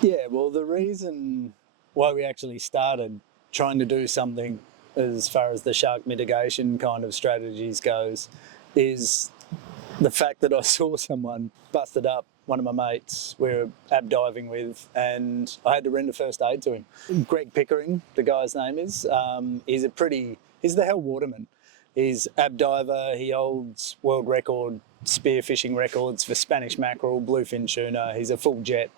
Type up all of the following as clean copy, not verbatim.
Yeah, well, the reason why we actually started trying to do something as far as the shark mitigation kind of strategies goes is the fact that I saw someone busted up one of my mates we were ab diving with, and I had to render first aid to him. Greg Pickering, the guy's name is. He's the hell waterman. He's ab diver. He holds world record spearfishing records for Spanish mackerel, bluefin tuna. He's a full jet.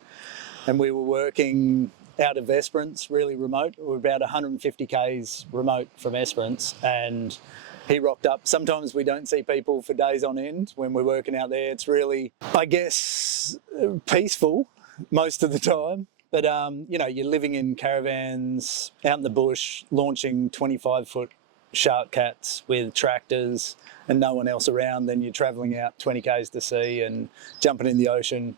And we were working out of Esperance, really remote. We were about 150 k's remote from Esperance, and he rocked up. Sometimes we don't see people for days on end when we're working out there. It's really, I guess, peaceful most of the time. But, you're living in caravans out in the bush, launching 25-foot shark cats with tractors and no one else around. Then you're travelling out 20 k's to sea and jumping in the ocean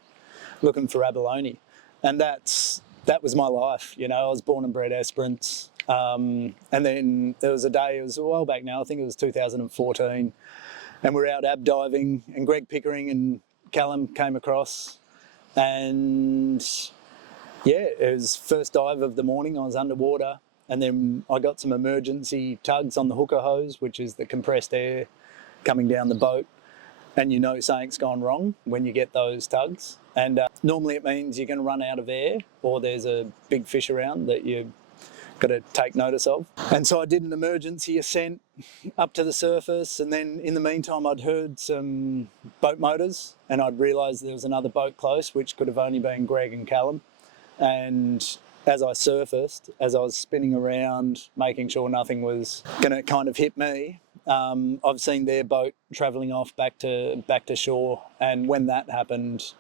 looking for abalone. And that was my life. I was born and bred Esperance. And then there was a day, it was a while back now, I think it was 2014, and we're out ab diving, and Greg Pickering and Callum came across, and yeah, it was first dive of the morning. I was underwater, and then I got some emergency tugs on the hooker hose, which is the compressed air coming down the boat, and something's gone wrong when you get those tugs. And normally it means you're going to run out of air, or there's a big fish around that you've got to take notice of. And so I did an emergency ascent up to the surface, and then in the meantime I'd heard some boat motors, and I'd realised there was another boat close, which could have only been Greg and Callum. And as I surfaced, as I was spinning around, making sure nothing was going to kind of hit me, I've seen their boat travelling off back to shore. And when that happened,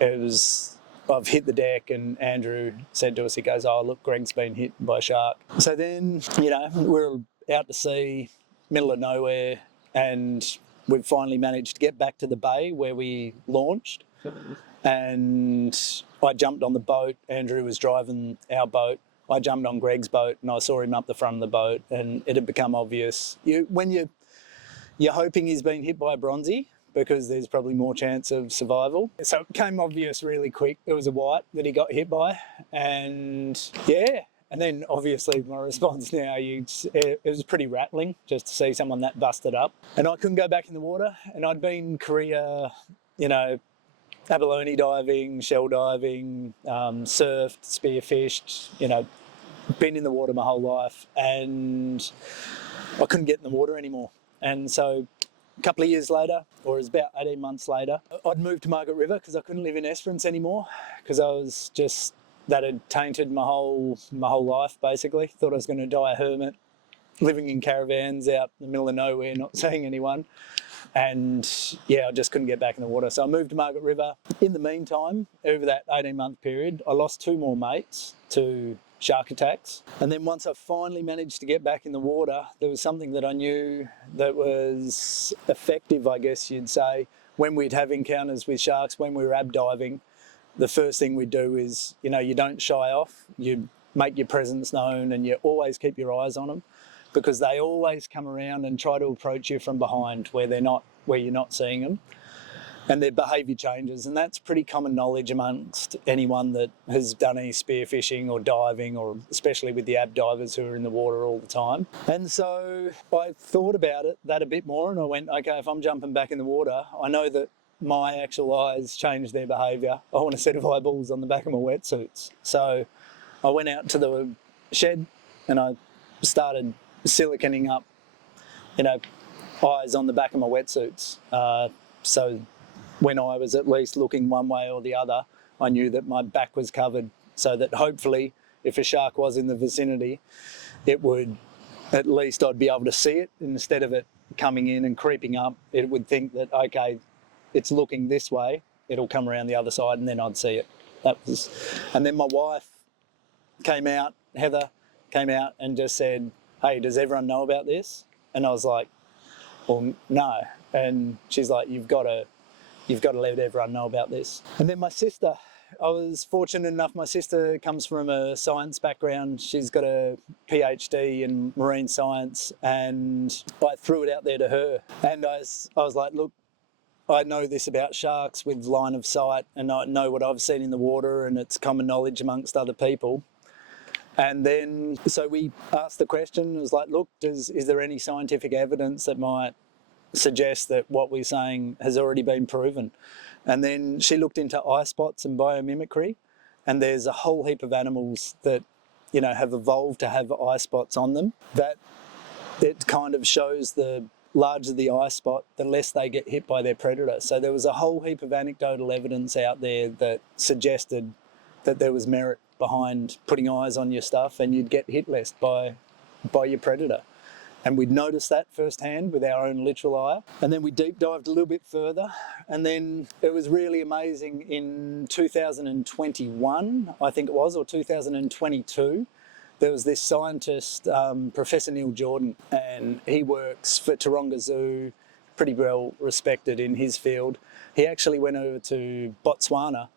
I've hit the deck, and Andrew said to us, he goes, "Oh, look, Greg's been hit by a shark." So then, we're out to sea, middle of nowhere, and we've finally managed to get back to the bay where we launched. And I jumped on the boat. Andrew was driving our boat. I jumped on Greg's boat, and I saw him up the front of the boat, and it had become obvious. When you're hoping he's been hit by a bronzy, because there's probably more chance of survival. So it became obvious really quick. It was a white that he got hit by. And yeah, and then obviously my response now, it was pretty rattling just to see someone that busted up. And I couldn't go back in the water. And I'd been Korea, abalone diving, shell diving, surfed, spearfished, been in the water my whole life. And I couldn't get in the water anymore. And so a couple of years later, or it was about 18 months later, I'd moved to Margaret River because I couldn't live in Esperance anymore, because that had tainted my whole life, basically. Thought I was going to die a hermit, living in caravans out in the middle of nowhere, not seeing anyone. And yeah, I just couldn't get back in the water. So I moved to Margaret River. In the meantime, over that 18-month period, I lost 2 more mates to shark attacks. And then once I finally managed to get back in the water, there was something that I knew that was effective, I guess you'd say, when we'd have encounters with sharks, when we were ab diving. The first thing we'd do is, you don't shy off, you make your presence known, and you always keep your eyes on them, because they always come around and try to approach you from behind where you're not seeing them. And their behaviour changes, and that's pretty common knowledge amongst anyone that has done any spearfishing or diving, or especially with the ab divers who are in the water all the time. And so I thought about that a bit more, and I went, okay, if I'm jumping back in the water, I know that my actual eyes change their behaviour. I want a set of eyeballs on the back of my wetsuits. So I went out to the shed and I started siliconing up, eyes on the back of my wetsuits. So when I was at least looking one way or the other, I knew that my back was covered, so that hopefully if a shark was in the vicinity, it would, at least I'd be able to see it, instead of it coming in and creeping up. It would think that, okay, it's looking this way, it'll come around the other side, and then I'd see it. And then my wife Heather came out and just said, "Hey, does everyone know about this?" And I was like, "Well, no." And she's like, you've got to let everyone know about this. And then my sister, I was fortunate enough, my sister comes from a science background. She's got a PhD in marine science, and I threw it out there to her. And I was like, look, I know this about sharks with line of sight, and I know what I've seen in the water, and it's common knowledge amongst other people. And then, so we asked the question, it was like, look, is there any scientific evidence that might suggest that what we're saying has already been proven? And then she looked into eye spots and biomimicry, and there's a whole heap of animals that, you know, have evolved to have eye spots on them. That it kind of shows the larger the eye spot, the less they get hit by their predator. So there was a whole heap of anecdotal evidence out there that suggested that there was merit behind putting eyes on your stuff and you'd get hit less by your predator. And we'd noticed that firsthand with our own literal eye. And then we deep dived a little bit further. And then it was really amazing in 2021, I think it was, or 2022, there was this scientist, Professor Neil Jordan, and he works for Taronga Zoo, pretty well respected in his field. He actually went over to Botswana,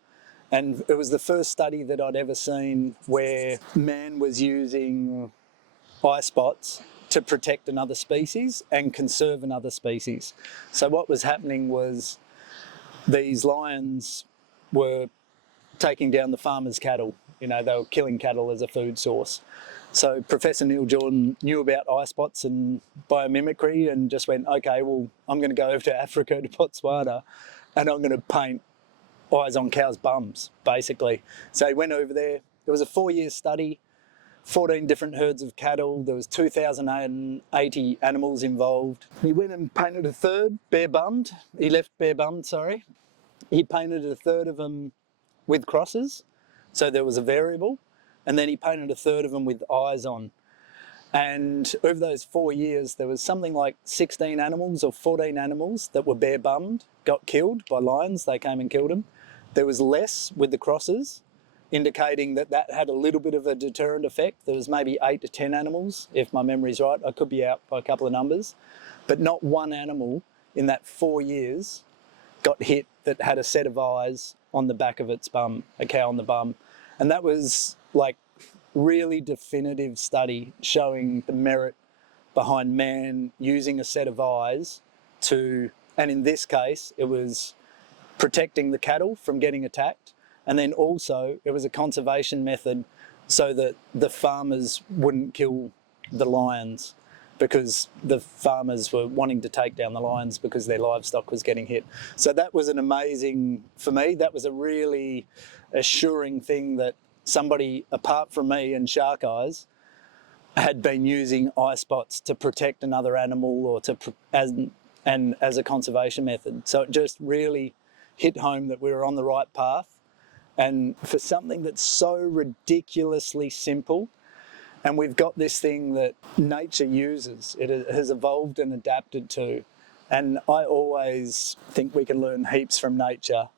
and it was the first study that I'd ever seen where man was using eye spots to protect another species and conserve another species. So what was happening was these lions were taking down the farmers' cattle. You know, they were killing cattle as a food source. So Professor Neil Jordan knew about eye spots and biomimicry and just went, okay, well, I'm going to go over to Africa, to Botswana, and I'm going to paint eyes on cows' bums, basically. So he went over there. It was a 4-year study, 14 different herds of cattle. There was 2,080 animals involved. He went and painted a third bare-bummed. He left bare-bummed, sorry. He painted a third of them with crosses, so there was a variable, and then he painted a third of them with eyes on. And over those 4 years, there was something like 16 animals or 14 animals that were bare-bummed, got killed by lions. They came and killed them. There was less with the crosses, indicating that that had a little bit of a deterrent effect. There was maybe 8 to 10 animals, if my memory's right. I could be out by a couple of numbers, but not one animal in that 4 years got hit that had a set of eyes on the back of its bum, a cow on the bum. And that was like really definitive study showing the merit behind man using a set of eyes to, and in this case, it was protecting the cattle from getting attacked. And then also it was a conservation method so that the farmers wouldn't kill the lions, because the farmers were wanting to take down the lions because their livestock was getting hit. So that was an amazing, for me, that was a really assuring thing that somebody apart from me and shark eyes had been using eye spots to protect another animal or to as a conservation method. So it just really hit home that we were on the right path. And for something that's so ridiculously simple, and we've got this thing that nature uses, it has evolved and adapted to. And I always think we can learn heaps from nature.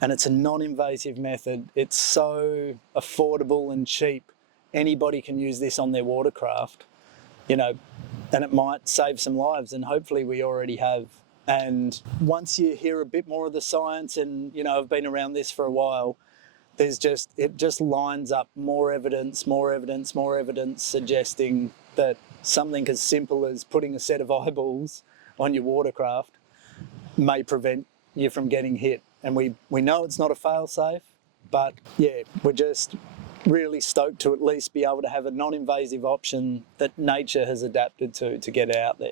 And it's a non-invasive method. It's so affordable and cheap. Anybody can use this on their watercraft, you know, and it might save some lives, and hopefully we already have. And once you hear a bit more of the science, and, you know, I've been around this for a while, it just lines up more evidence suggesting that something as simple as putting a set of eyeballs on your watercraft may prevent you from getting hit. And we know it's not a fail-safe, but yeah, we're just really stoked to at least be able to have a non-invasive option that nature has adapted to get out there.